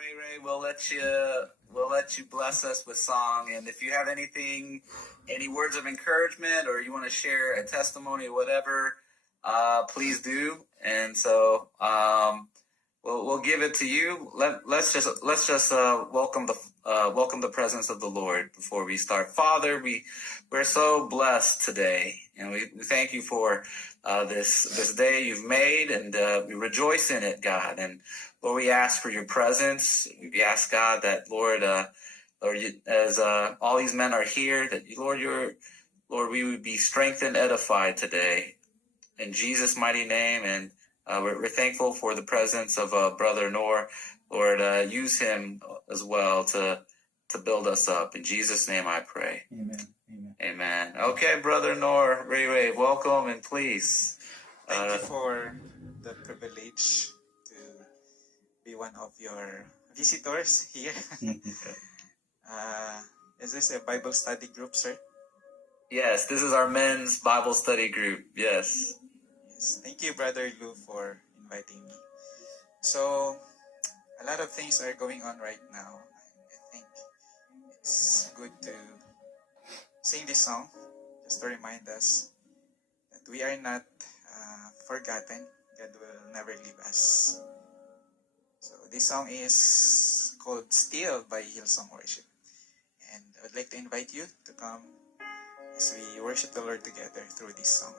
Ray, we'll let you bless us with song. And if you have any words of encouragement, or you want to share a testimony or whatever, please do. And so we'll give it to you. Let's just welcome the presence of the Lord before we start. Father, we're so blessed today, and we thank you for this day you've made, and we rejoice in it, God. And Lord, we ask for your presence. We ask, God, that Lord, as all these men are here, that Lord, we would be strengthened, edified today, in Jesus' mighty name. And we're thankful for the presence of Brother Noor. Lord, use him as well to build us up. In Jesus' name I pray. Amen. Amen. Amen. Okay, Brother Noor, Ray, welcome, and please. Thank you for the privilege to be one of your visitors here. Is this a Bible study group, sir? Yes, this is our men's Bible study group. Yes. Yes. Thank you, Brother Lou, for inviting me. So, a lot of things are going on right now. I think it's good to sing this song just to remind us that we are not forgotten. God will never leave us. So this song is called Still by Hillsong Worship. And I would like to invite you to come as we worship the Lord together through this song.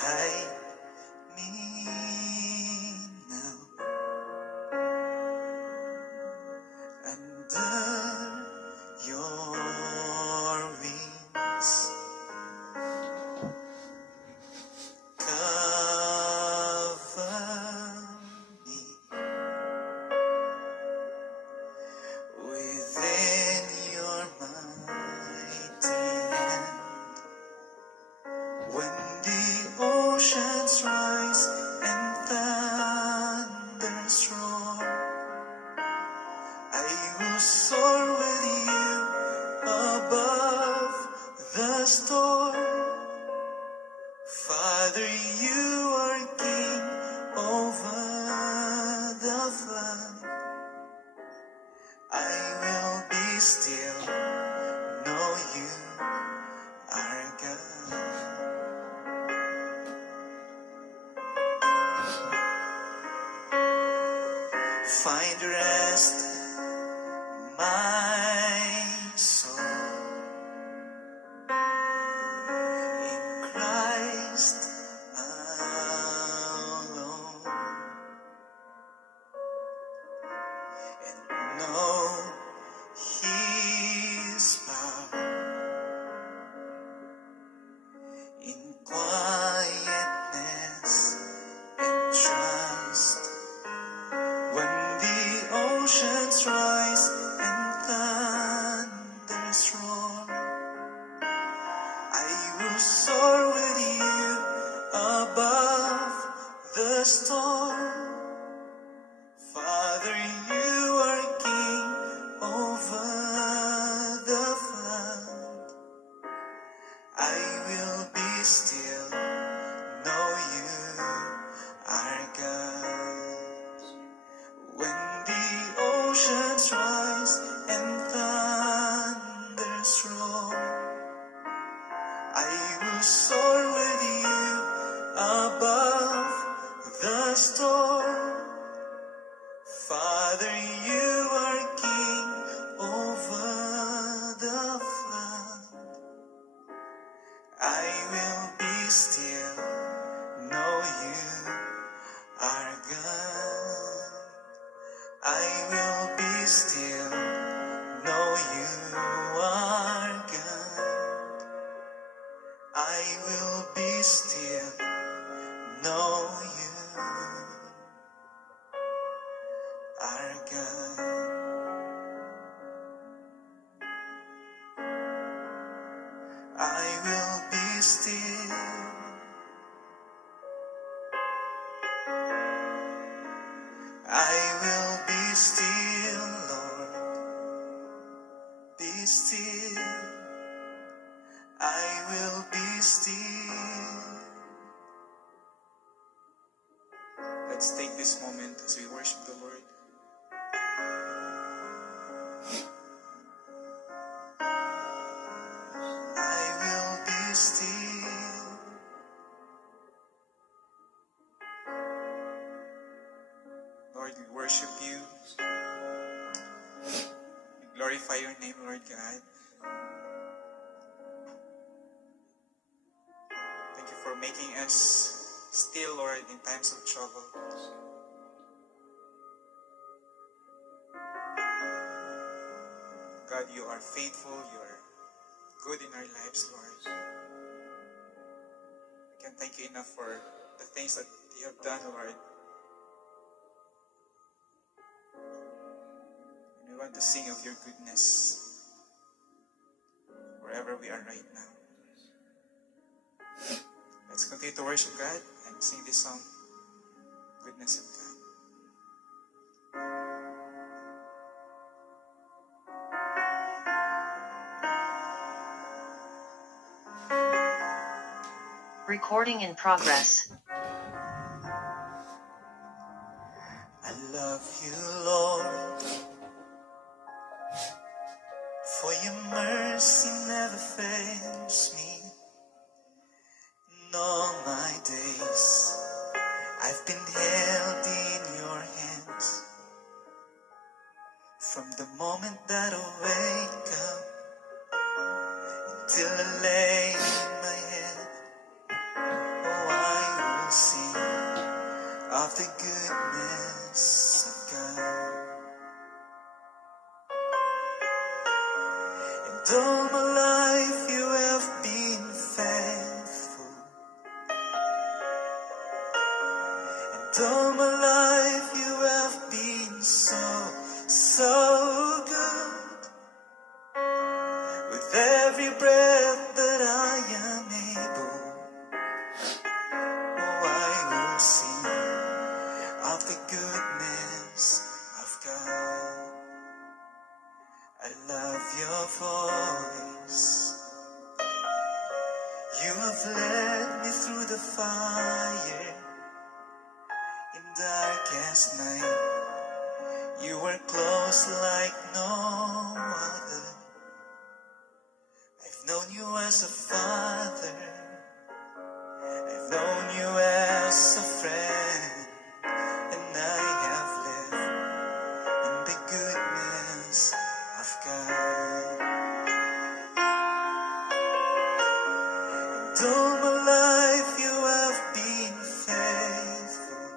Hide me now under your wings. Cover me within your mighty hand. When the oceans rise and thunders roar, I will soar with you above the storm. Father, you are king over the flood. I will be still, know you are God. Find rest, my soul, in Christ alone, and know His power in quietness and trust. When the oceans rise and let's take this moment as we worship the Lord. I will be still. Lord, we worship you. We glorify your name, Lord God. Thank you for making us still, Lord, in times of trouble. God, you are faithful. You are good in our lives, Lord. We can thank you enough for the things that you have done, Lord. And we want to sing of your goodness wherever we are right now. Let's continue to worship God and sing this song, Goodness of God. Recording in progress. I love you, Lord, for your mercy never fails me. In all my days, I've been held in your hands. From the moment that I wake up till I lay my head, oh, I will sing of the goodness of God. And all my life you have been faithful. And all my life you have been so, so good. With every breath that I am able, oh, I will sing of the goodness of God. I love your voice. You have led me through the fire in darkest night. You were close like no other. I've known you as a father. I've known you as a friend. And I have lived in the goodness of God. And all my life you have been faithful.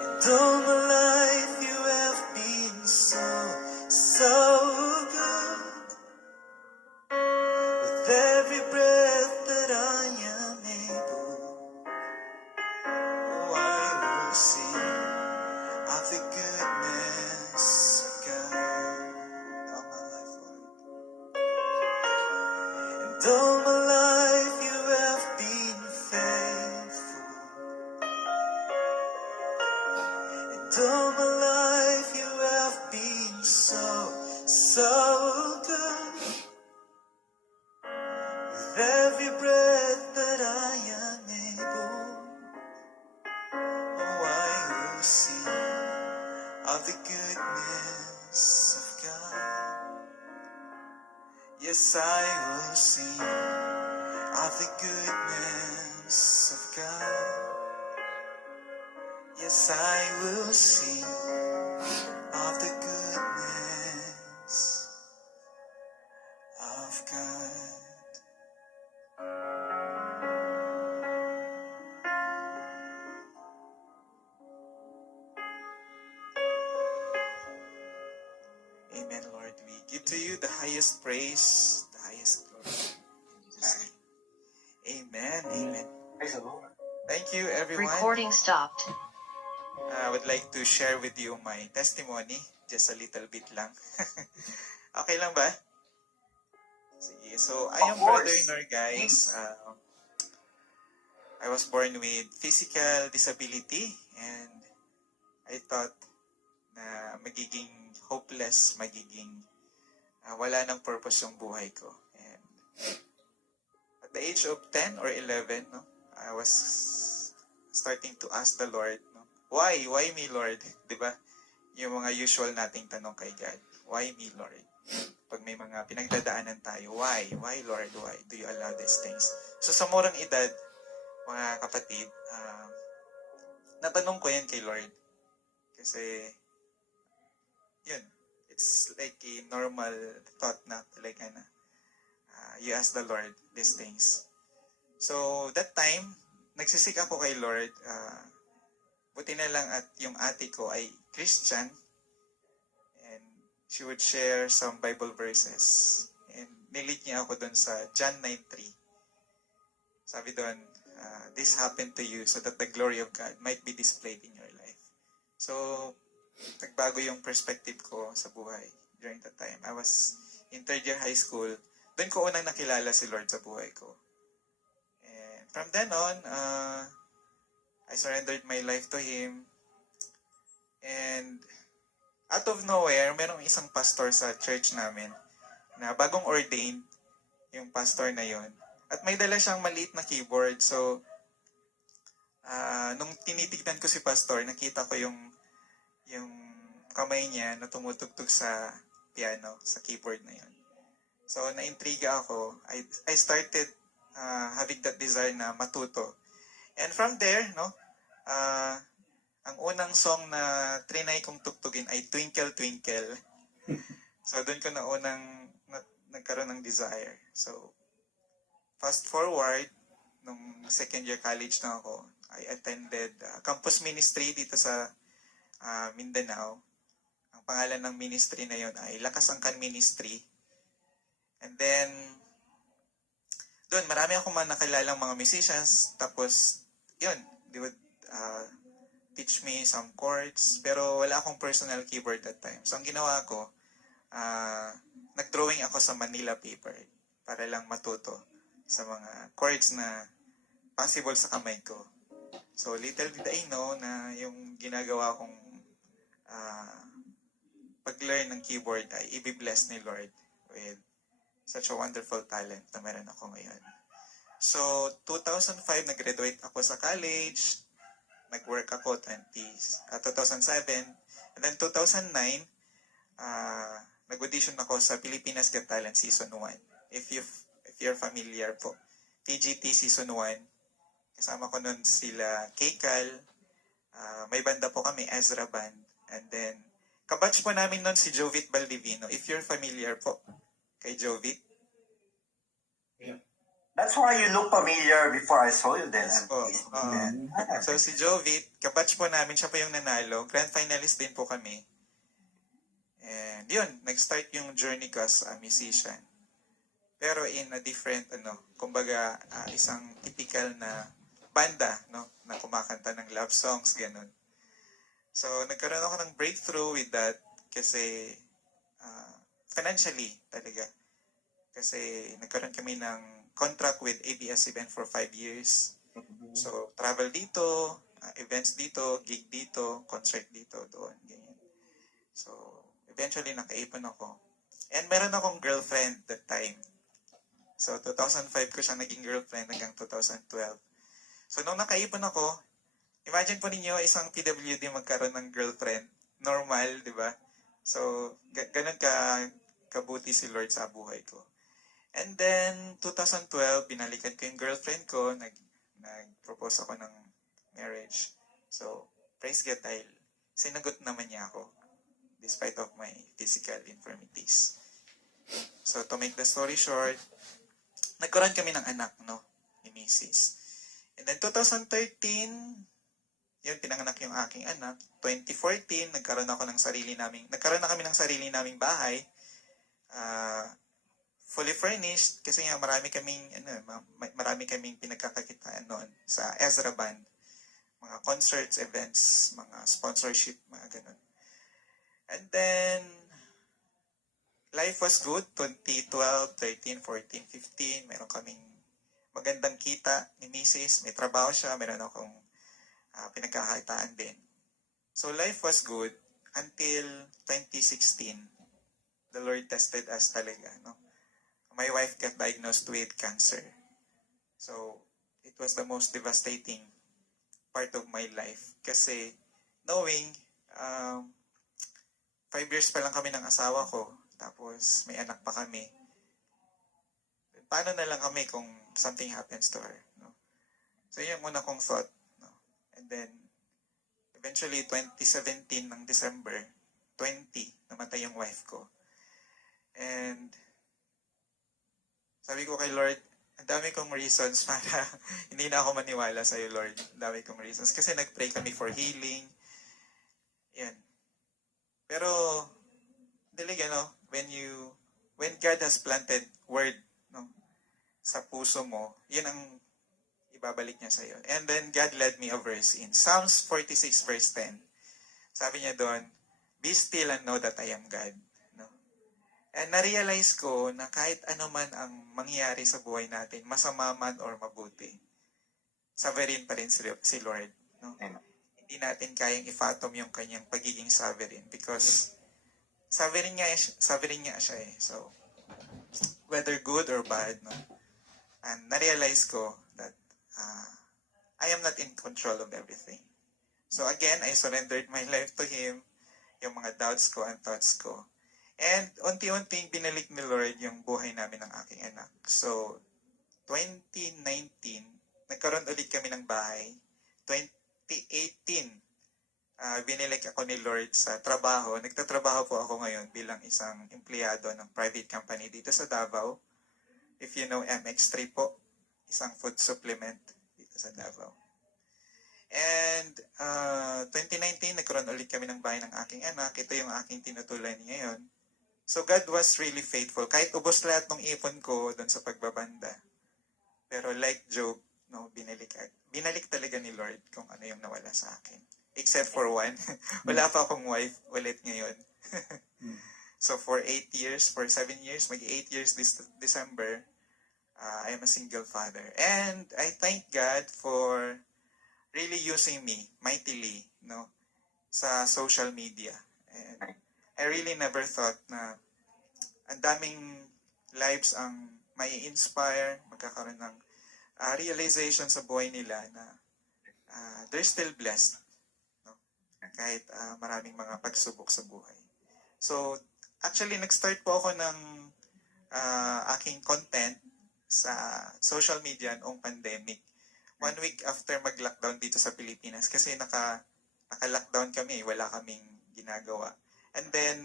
And all my life you have been so, so good. With every breath that I am able, oh, I will sing of the goodness of God. All my life, Lord. And all my life you have been faithful. And all my life you have been so, so good. With every breath that I am able, oh, I will sing of the goodness of God. Yes, I will sing of the goodness of God. Yes, I will sing of the goodness of God. Amen, Lord. We give to you the highest praise, the highest glory. In Jesus' name. Amen. Amen. Praise the Lord. Thank you, everyone. Recording stopped. I would like to share with you my testimony, just a little bit lang. Okay lang ba? Sige. So, I am Brother Nor, guys. I was born with physical disability and I thought na magiging hopeless, magiging wala ng purpose yung buhay ko. And at the age of 10 or 11, no, I was starting to ask the Lord, no? Why? Why me, Lord? Di ba? Yung mga usual nating tanong kay God. Why me, Lord? Pag may mga pinagdadaanan tayo, why? Why, Lord? Why do you allow these things? So sa murang edad, mga kapatid, natanong ko yan kay Lord. Kasi, yun, it's like a normal thought na talaga na you ask the Lord these things. So, that time, nagsisik ako kay Lord. Buti na lang at yung ate ko ay Christian. And she would share some Bible verses. And nilead niya ako doon sa John 9:3. Sabi doon, this happened to you so that the glory of God might be displayed in your life. So, nagbago yung perspective ko sa buhay during that time. I was in third year high school. Doon ko unang nakilala si Lord sa buhay ko. And from then on, I surrendered my life to Him. And out of nowhere, merong isang pastor sa church namin na bagong ordained yung pastor na yon. At may dala siyang maliit na keyboard. So, nung tinitignan ko si pastor, nakita ko yung kamay niya na tumutugtog sa piano, sa keyboard na yon. So, naintriga ako. I started having that desire na matuto. And from there, no, ang unang song na trinay kong tugtugin ay Twinkle Twinkle. So, doon ko na unang nagkaroon ng desire. So, fast forward, nung second year college na ako, I attended campus ministry dito sa Mindanao. Ang pangalan ng ministry na yon ay Lakas Angkan Ministry. And then, doon, marami akong mga nakilalang mga musicians. Tapos, yun, they would teach me some chords. Pero wala akong personal keyboard that time. So, ang ginawa ko, nag-drawing ako sa Manila paper para lang matuto sa mga chords na possible sa kamay ko. So, little did I know na yung ginagawa kong pag-learn ng keyboard ay i-bless ni Lord with such a wonderful talent na meron ako ngayon. So, 2005, nag-graduate ako sa college. Nag-work ako 2007. And then 2009, nag-audition ako sa Pilipinas Got Talent Season 1. If you're familiar po. PGT Season 1. Kasama ko nun sila Keikal. May banda po kami, Ezra Band. And then, kabatch po namin nun si Jovit Baldivino. If you're familiar po kay Jovit. That's why you look familiar before I saw you then. Yes po. So si Jovit, kabatch po namin, siya po yung nanalo. Grand finalist din po kami. And yun, nag-start yung journey ko as a musician. Pero in a different, kumbaga, isang typical na banda, no? Na kumakanta ng love songs, ganun. So, nagkaroon ako ng breakthrough with that kasi financially talaga. Kasi nagkaroon kami ng contract with ABS-CBN for 5 years. So, travel dito, events dito, gig dito, concert dito, doon, ganyan. So, eventually nakaipon ako. And meron akong girlfriend that time. So, 2005 ko siya naging girlfriend hanggang 2012. So, nung nakaipon ako, imagine po ninyo isang PWD magkaroon ng girlfriend. Normal, di ba? So, ganun kabuti si Lord sa buhay ko. And then, 2012, binalikan ko yung girlfriend ko. Nag-propose ako ng marriage. So, praise God dahil sinagot naman niya ako despite of my physical infirmities. So, to make the story short, nagkaroon kami ng anak, no? Ni Mrs. And then, 2013, yun, pinanganak yung aking anak. 2014, nagkaroon na kami ng sarili naming bahay. Fully furnished kasi nga marami kaming pinagkakakitaan noon sa Ezra Band. Mga concerts, events, mga sponsorship, mga ganun. And then, life was good. 2012, 13, 14, 15, meron kaming magandang kita ni Mrs. May trabaho siya, meron akong pinagkakakitaan din. So, life was good until 2016. The Lord tested us talaga, no? My wife got diagnosed with cancer. So, it was the most devastating part of my life. Kasi knowing 5 years pa lang kami ng asawa ko, tapos may anak pa kami, paano na lang kami kung something happens to her? No? So yun yung una kong thought. No? And then, eventually, 2017 ng December 20, namatay yung wife ko. And sabi ko kay Lord, ang dami kong reasons para hindi na ako maniwala sa'yo, Lord. Ang dami kong reasons. Kasi nag-pray kami for healing. Yan. Pero, dilig, when God has planted word, no, sa puso mo, yun ang ibabalik niya sa'yo. And then, God led me a verse in Psalms 46 verse 10. Sabi niya doon, be still and know that I am God. No? And na-realize ko na kahit ano man ang mangyayari sa buhay natin, masama man or mabuti, sovereign pa rin si Lord. No? Hindi natin kayang i-fathom yung kanyang pagiging sovereign because sovereign nga siya eh. So, whether good or bad, no? And na-realize ko that I am not in control of everything. So again, I surrendered my life to Him, yung mga doubts ko and thoughts ko. And unti-unting binalik ni Lord yung buhay namin ng aking anak. So, 2019, nagkaroon ulit kami ng bahay. 2018, binilik ako ni Lord sa trabaho. Nagtatrabaho po ako ngayon bilang isang empleyado ng private company dito sa Davao. If you know MX3 po, isang food supplement dito sa Davao. And 2019, nagkaroon ulit kami ng bahay ng aking anak. Ito yung aking tinutulan ngayon. So God was really faithful. Kahit ubos lahat ng ipon ko doon sa pagbabanda. Pero like Job, no, binalik talaga ni Lord kung ano yung nawala sa akin. Except for one. Wala pa akong wife ulit ngayon. So for 7 years, mag 8 years this December, I am a single father. And I thank God for really using me mightily, no, sa social media. And I really never thought na ang daming lives ang may inspire, magkakaroon ng realization sa buhay nila na they're still blessed, no? Kahit maraming mga pagsubok sa buhay. So, actually, nag-start po ako ng aking content sa social media noong pandemic. 1 week after mag-lockdown dito sa Pilipinas kasi naka-lockdown kami, wala kaming ginagawa. And then,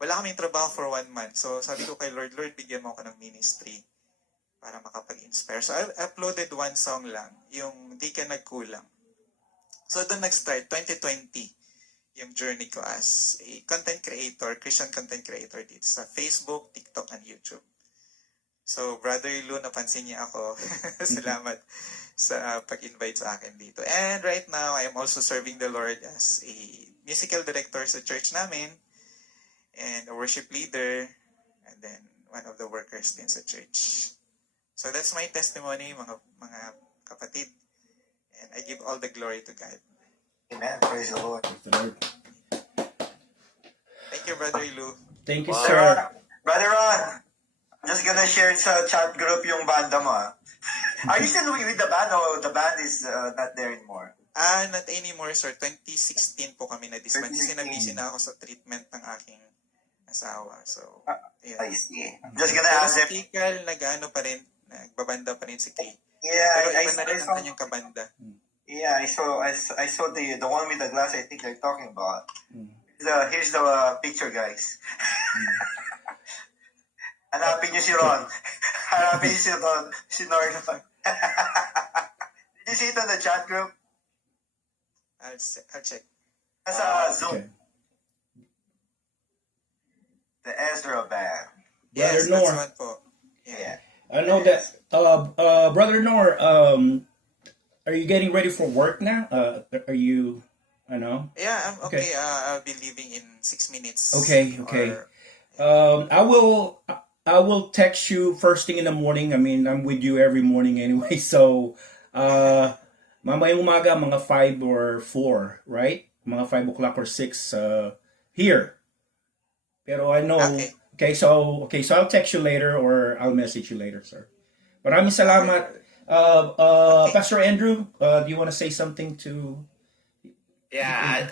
wala kaming trabaho for 1 month. So, sabi ko kay Lord, bigyan mo ako ng ministry para makapag-inspire. So, I uploaded 1 song lang, yung Di Ka Nagkulang. So, doon nag-start, 2020, yung journey ko as a content creator, Christian content creator dito sa Facebook, TikTok, and YouTube. So, Brother Lou, napansin niya ako. Salamat sa pag-invite sa akin dito. And right now, I am also serving the Lord as a musical director sa church namin and a worship leader and then one of the workers din sa church. So that's my testimony, mga kapatid. And I give all the glory to God. Amen. Praise the Lord. Thank you, Brother Lou. Thank you, Wow. sir. Brother Ron, just gonna share sa chat group yung banda mo. Are you still with the band or the band is not there anymore? Not anymore, sir. 2016 po kami na-disband kasi 2016. na-busy na ako sa treatment ng aking asawa. So, yeah. I see. Just gonna Pero ask si them. Kikal, nagbabanda pa rin si Kay. Yeah, Pero I iba na rin saw. ang kanyang kabanda. Yeah, I saw the one with the glass. I think they're talking about. Here's the picture, guys. Hanapin niyo si Ron. Hanapin niyo si Norton. Did you see it on the chat group? I'll check. Nasa Zoom. Okay. The Ezra Band. Yes, Brother that's Nor. one po. Yeah. I know that. Brother Nor, are you getting ready for work now? Are you? I know. Yeah, I'm okay. Okay. I'll be leaving in 6 minutes. Okay. I will text you first thing in the morning. I mean, I'm with you every morning anyway. So, mamayang umaga, mga 5 or 4, right? Mga 5 o'clock or 6 here. Pero I know. Okay. So I'll text you later or I'll message you later, sir. Maraming salamat, Pastor Andrew, do you want to say something to? Yeah,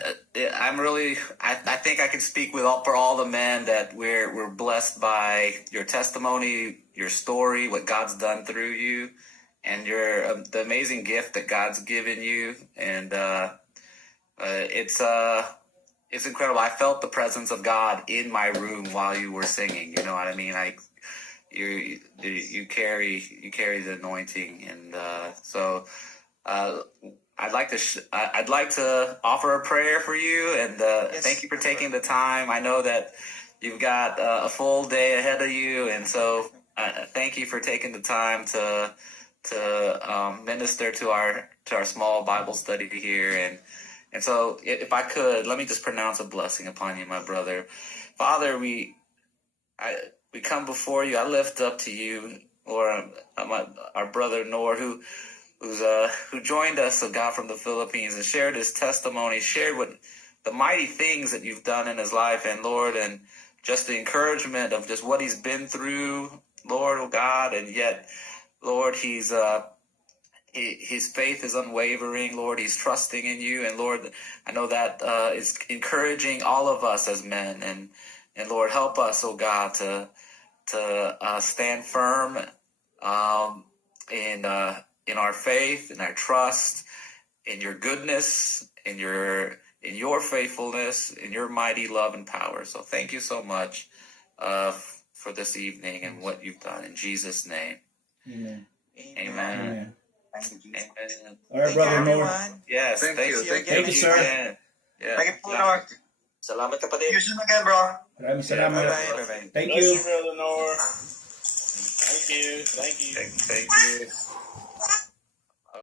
I'm really. I think I can speak for all the men that we're blessed by your testimony, your story, what God's done through you, and the amazing gift that God's given you, and it's incredible. I felt the presence of God in my room while you were singing. You know what I mean? You carry the anointing, and so. I'd like to offer a prayer for you, and Yes. thank you for taking the time. I know that you've got a full day ahead of you, and so thank you for taking the time to minister to our small Bible study here. And so, if I could, let me just pronounce a blessing upon you, my brother. Father, we come before you. I lift up to you, Lord, our brother Noor, who joined us, God, from the Philippines, and shared his testimony, shared what the mighty things that you've done in his life, and Lord, and just the encouragement of just what he's been through, Lord, oh God, and yet, Lord, his faith is unwavering, Lord, he's trusting in you, and Lord, I know that is encouraging all of us as men, and Lord, help us, oh God, to stand firm, in our faith, in our trust, in your goodness, in your faithfulness, in your mighty love and power. So thank you so much for this evening and what you've done. In Jesus' name, Amen. amen. Amen. Thank you, Jesus. Amen. All right, Thank you, brother Noor. everyone. Yes, Thank you. Thank you, sir. again. Yeah. Thank you po, Lord. Salamat See kapatid. you soon again, bro. Maraming Yeah, salamat. Bye-bye. Bye-bye. Thank Bless you. you, Brother Noor. Thank you. Thank you. Thank you.